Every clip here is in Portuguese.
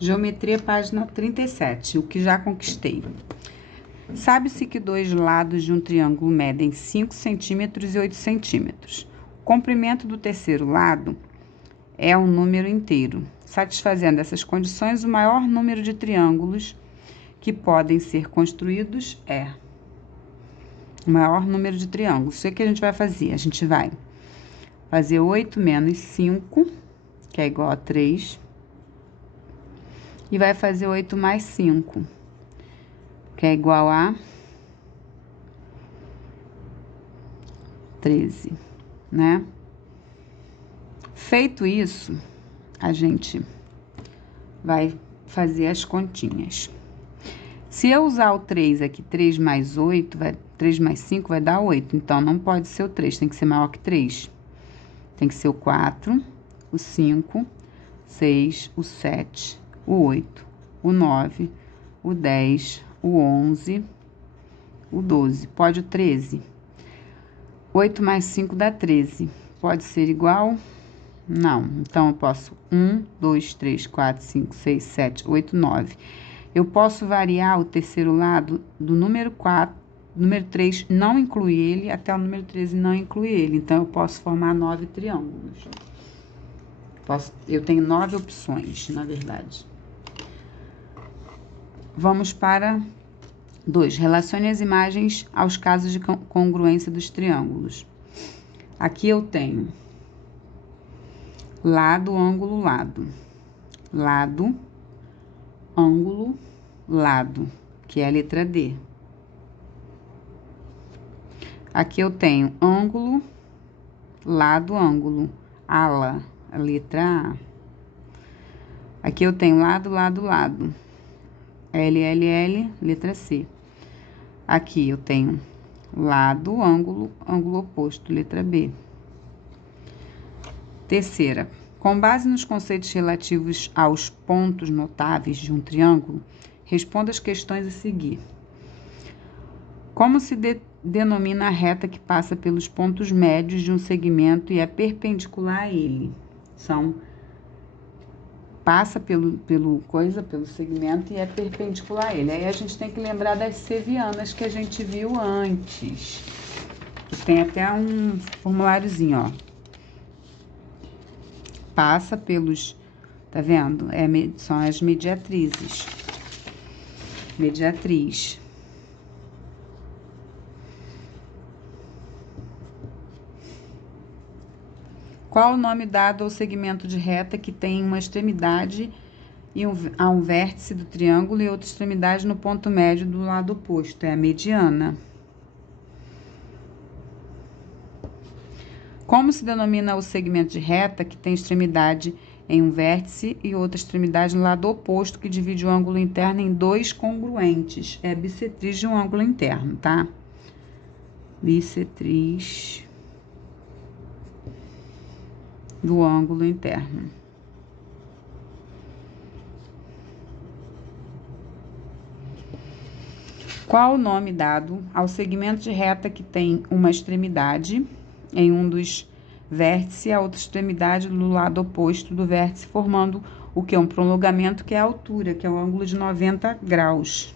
Geometria, página 37, o que já conquistei. Sabe-se que dois lados de um triângulo medem 5 centímetros e 8 centímetros. O comprimento do terceiro lado é um número inteiro. Satisfazendo essas condições, o maior número de triângulos que podem ser construídos é o maior número de triângulos. Isso é que a gente vai fazer. A gente vai fazer 8 menos 5, que é igual a 3. E vai fazer 8 mais 5, que é igual a 13, né? Feito isso, a gente vai fazer as continhas. Se eu usar o 3 aqui, 3 mais 8, 3 mais 5 vai dar 8. Então, não pode ser o 3, tem que ser maior que 3. Tem que ser o 4, o 5, 6, o 7, o 8, o 9, o 10, o 11, o 12. Pode o 13. 8 mais 5 dá 13. Pode ser igual? Não. Então, eu posso 1, 2, 3, 4, 5, 6, 7, 8, 9. Eu posso variar o terceiro lado do número 4, número 3, não incluir ele, até o número 13 não incluir ele. Então, eu posso formar 9 triângulos. Eu tenho 9 opções, na verdade. Vamos para 2. Relacione as imagens aos casos de congruência dos triângulos. Aqui eu tenho lado, ângulo, lado. Lado, ângulo, lado, que é a letra D. Aqui eu tenho ângulo, lado, ângulo, ala, a letra A. Aqui eu tenho lado, lado, lado, L, L, L, letra C. Aqui eu tenho lado, ângulo, ângulo oposto, letra B. Terceira, com base nos conceitos relativos aos pontos notáveis de um triângulo, responda as questões a seguir. Como se denomina a reta que passa pelos pontos médios de um segmento e é perpendicular a ele? Passa pelo segmento e é perpendicular a ele. Aí a gente tem que lembrar das sevianas que a gente viu antes. Tem até um formuláriozinho, ó. Passa pelos, tá vendo? São as mediatrizes. Mediatriz. Qual o nome dado ao segmento de reta que tem uma extremidade a um vértice do triângulo e outra extremidade no ponto médio do lado oposto? É a mediana. Como se denomina o segmento de reta que tem extremidade em um vértice e outra extremidade no lado oposto que divide o ângulo interno em dois congruentes? É a bissetriz de um ângulo interno, tá? Bissetriz do ângulo interno. Qual o nome dado ao segmento de reta que tem uma extremidade em um dos vértices e a outra extremidade do lado oposto do vértice, formando o que? Um prolongamento, que é a altura, que é o ângulo de 90 graus.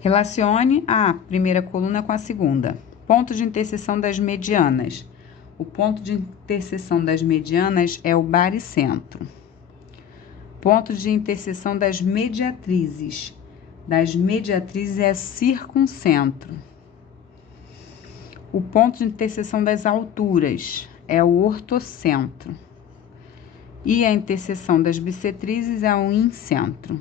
Relacione a primeira coluna com a segunda. Ponto de interseção das medianas. O ponto de interseção das medianas é o baricentro. Ponto de interseção das mediatrizes. Das mediatrizes é circuncentro. O ponto de interseção das alturas é o ortocentro. E a interseção das bissetrizes é o incentro.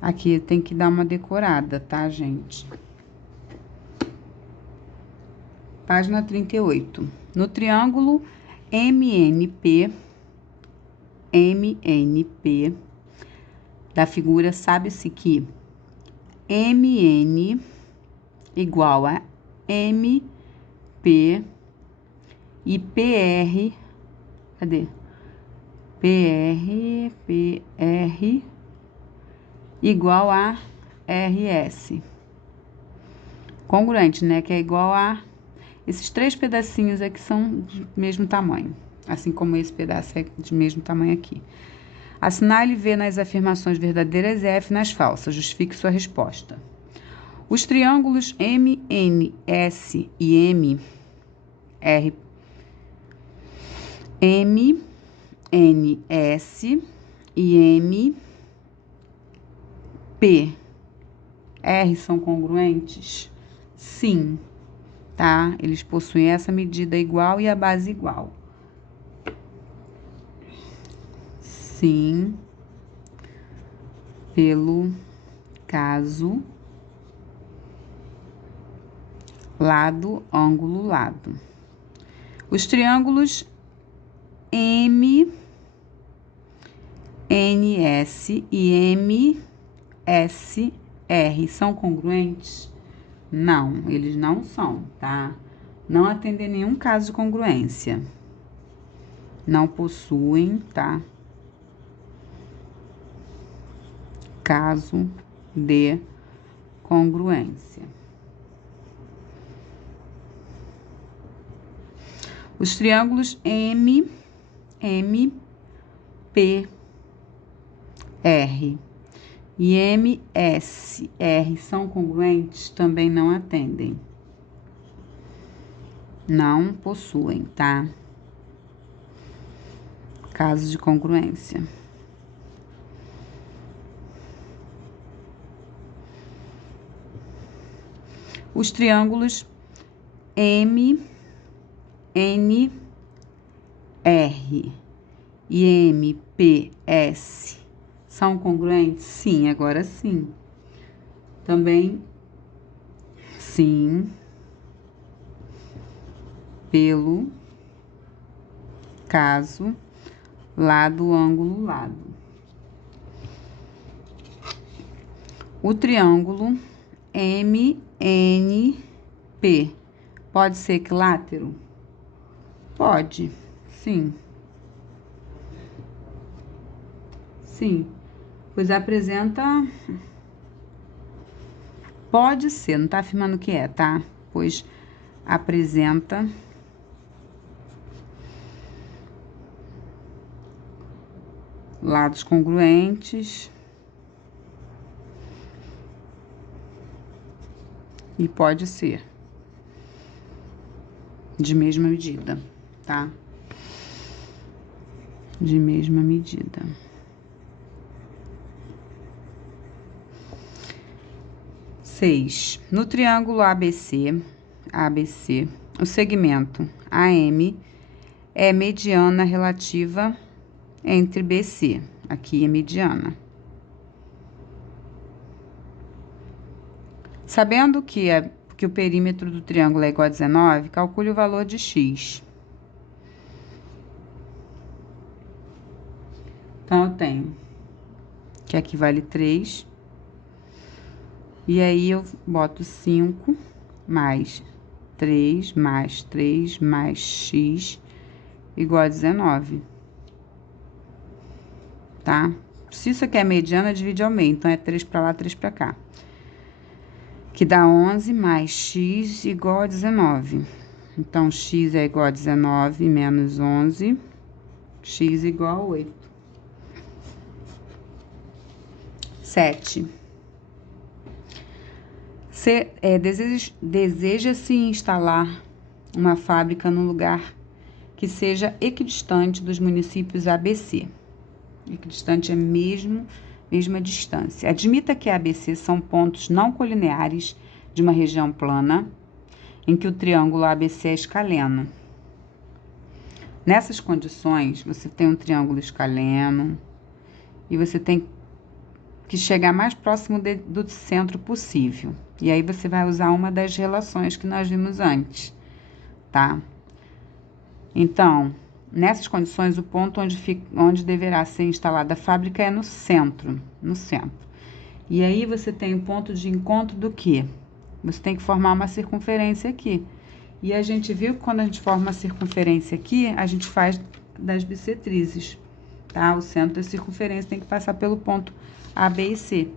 Aqui tem que dar uma decorada, tá, gente? Página 38. No triângulo MNP da figura, sabe-se que MN igual a MP e PR, cadê? PR igual a RS. Congruente, né? Que é igual a esses três pedacinhos aqui são do mesmo tamanho. assim como esse pedaço é de mesmo tamanho aqui. Assinale V nas afirmações verdadeiras e F nas falsas. Justifique sua resposta. Os triângulos MNS e MNS e MPR são congruentes? Sim, tá? Eles possuem essa medida igual e a base igual. Sim, pelo caso lado, ângulo, lado. Os triângulos MNS e MSR são congruentes? Não, eles não são, tá? Não atendem nenhum caso de congruência. Não possuem, tá? Caso de congruência. Os triângulos MPR e MSR são congruentes? Também não atendem. Não possuem, tá? Caso de congruência. Os triângulos MNR e MPS são congruentes? Sim, agora sim. Também sim, pelo caso lado, ângulo, lado. O triângulo MNP pode ser equilátero? Pode, sim. Sim, pois apresenta... Pode ser, não tá afirmando que é, tá? Pois apresenta lados congruentes e pode ser de mesma medida, tá? De mesma medida. No triângulo ABC, o segmento AM é mediana relativa entre BC. Aqui é mediana. Sabendo que o perímetro do triângulo é igual a 19, calcule o valor de x. Então, eu tenho que aqui vale 3. E aí, eu boto 5 mais 3 mais 3 mais x igual a 19. Tá? Se isso aqui é mediana, divide ao meio. Então, é 3 para lá, 3 para cá. Que dá 11 mais x igual a 19. Então, x é igual a 19 menos 11, x igual a 8. 7. Deseja-se instalar uma fábrica num lugar que seja equidistante dos municípios ABC. Equidistante é mesma distância. Admita que ABC são pontos não colineares de uma região plana, em que o triângulo ABC é escaleno. Nessas condições, você tem um triângulo escaleno e você tem que chegar mais próximo do centro possível. E aí, você vai usar uma das relações que nós vimos antes, tá? Então, nessas condições, o ponto onde deverá ser instalada a fábrica é no centro. E aí, você tem o ponto de encontro do quê? Você tem que formar uma circunferência aqui. E a gente viu que quando a gente forma uma circunferência aqui, a gente faz das bissetrizes, tá? O centro da circunferência tem que passar pelo ponto A, B e C.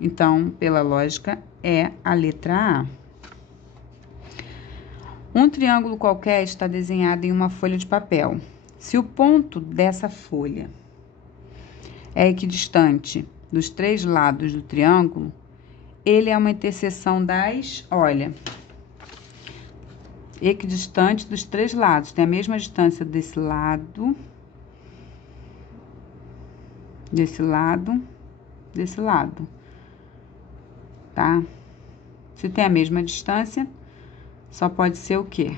Então, pela lógica, é a letra A. Um triângulo qualquer está desenhado em uma folha de papel. Se o ponto dessa folha é equidistante dos 3 lados do triângulo, ele é uma interseção das, olha, equidistante dos 3 lados. Tem a mesma distância desse lado, desse lado, desse lado, tá? Se tem a mesma distância, só pode ser o quê?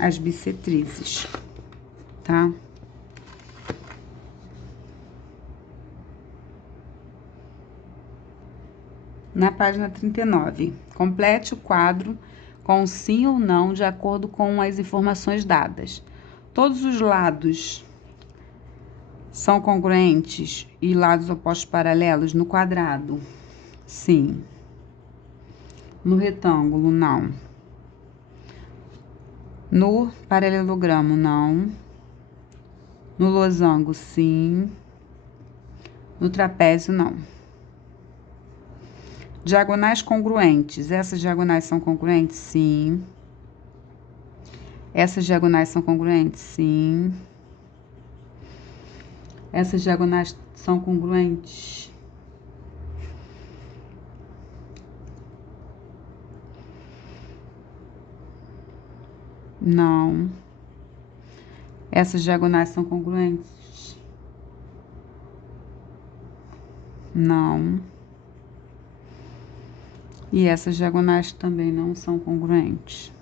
As bissetrizes, tá? Na página 39, complete o quadro com sim ou não, de acordo com as informações dadas. Todos os lados são congruentes e lados opostos paralelos no quadrado? Sim. No retângulo, não. No paralelogramo, não. No losango, sim. No trapézio, não. Diagonais congruentes. Essas diagonais são congruentes? Sim. Essas diagonais são congruentes? Sim. Essas diagonais são congruentes? Não. Essas diagonais são congruentes? Não. E essas diagonais também não são congruentes.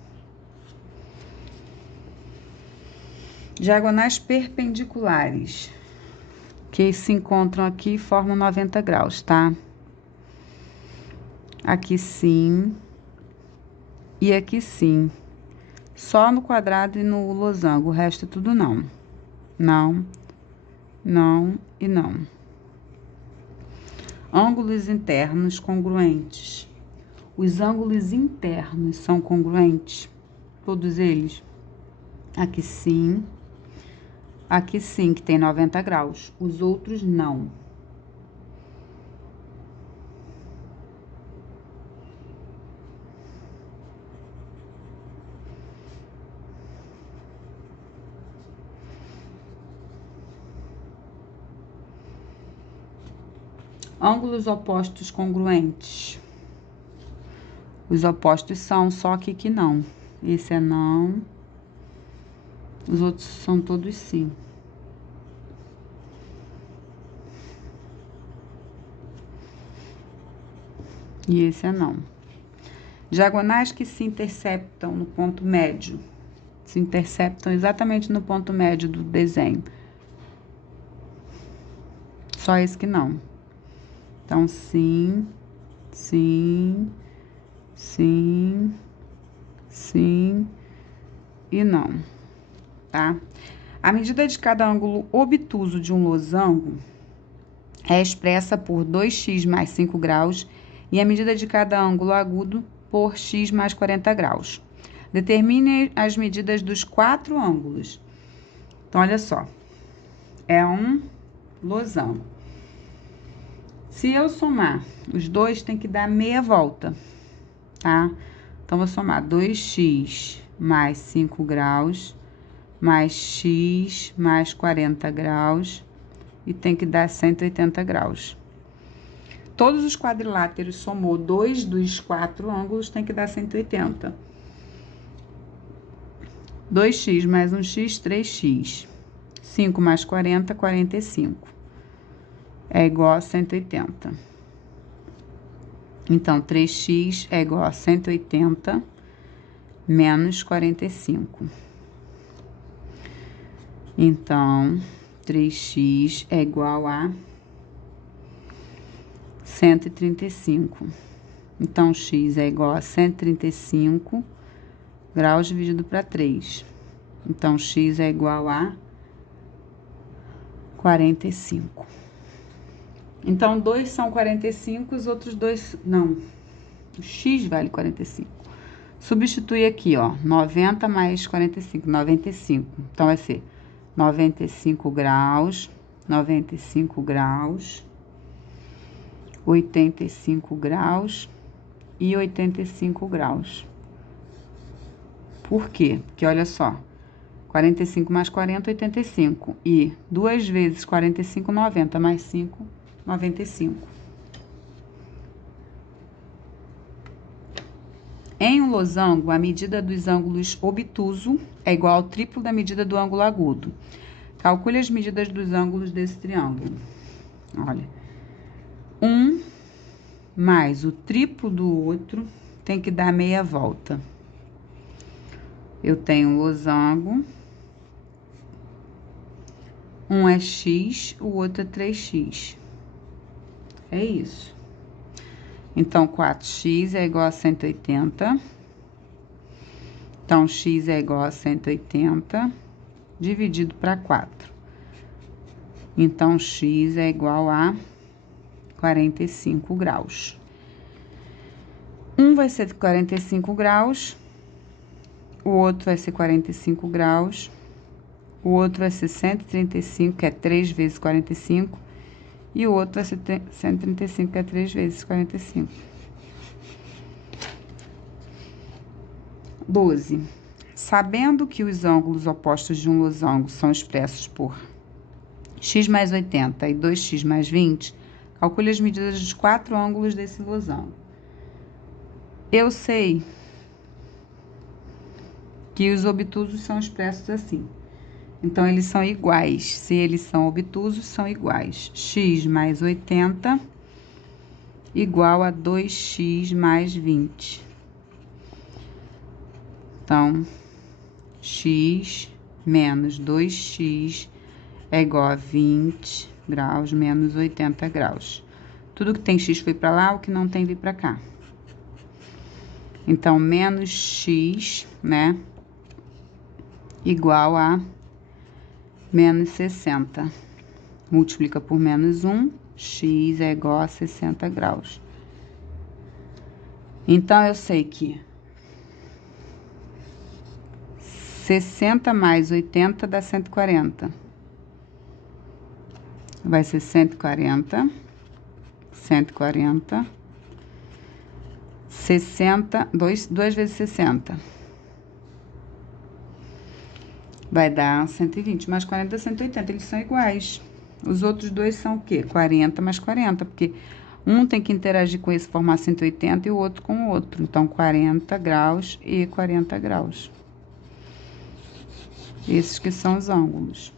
Diagonais perpendiculares, que se encontram aqui e formam 90 graus, tá? Aqui sim. E aqui sim. Só no quadrado e no losango, o resto é tudo não. Não, não e não. Ângulos internos congruentes. Os ângulos internos são congruentes? Todos eles? Aqui sim, que tem 90 graus. Os outros não. Ângulos opostos congruentes. Os opostos são, só aqui que não. Esse é não. Os outros são todos sim. E esse é não. Diagonais que se interceptam no ponto médio. Se interceptam exatamente no ponto médio do desenho. Só esse que não. Então, sim, sim, sim, sim e não, tá? A medida de cada ângulo obtuso de um losango é expressa por 2x mais 5 graus e a medida de cada ângulo agudo por x mais 40 graus. Determine as medidas dos 4 ângulos. Então, olha só. É um losango. Se eu somar, os dois tem que dar meia volta, tá? Então, vou somar 2x mais 5 graus, mais x mais 40 graus, e tem que dar 180 graus. Todos os quadriláteros somou 2 dos 4 ângulos, tem que dar 180. 2x mais 1x, 3x. 5 mais 40, 45. É igual a 180. Então, 3x é igual a 180 menos 45. Então, 3x é igual a 135. Então, x é igual a 135 graus dividido para 3. Então, x é igual a 45. Então, 2 são 45, os outros dois... Não, o x vale 45. Substitui aqui, ó, 90 mais 45, 95. Então, vai ser 95 graus, 95 graus, 85 graus e 85 graus. Por quê? Porque olha só, 45 mais 40, 85. E 2 vezes 45, 90, mais 5, 95. Em um losango, a medida dos ângulos obtuso é igual ao triplo da medida do ângulo agudo. Calcule as medidas dos ângulos desse triângulo. Olha, 1 mais o triplo do outro tem que dar meia volta. Eu tenho um losango, um é x, o outro é 3x. É isso. Então, 4x é igual a 180. Então, x é igual a 180, dividido para 4. Então, x é igual a 45 graus. Um vai ser 45 graus, o outro vai ser 45 graus, o outro vai ser 135, que é 3 vezes 45, e o outro vai ser 135, que é 3 vezes 45. 12. Sabendo que os ângulos opostos de um losango são expressos por x mais 80 e 2x mais 20, calcule as medidas dos 4 ângulos desse losango. Eu sei que os obtusos são expressos assim. Então, eles são iguais. Se eles são obtusos, são iguais. X mais 80 igual a 2x mais 20. Então, x menos 2x é igual a 20 graus menos 80 graus. Tudo que tem x foi para lá, o que não tem vir para cá. Então, menos x, né, igual a menos 60. Multiplica por menos 1, x é igual a 60 graus. Então, eu sei que 60 mais 80 dá 140. Vai ser 140, 140, 60, 2 vezes 60. Vai dar 120, mais 40 dá 180, eles são iguais. Os outros dois são o quê? 40 mais 40, porque um tem que interagir com esse, formar 180, e o outro com o outro. Então, 40 graus e 40 graus. Esses que são os ângulos.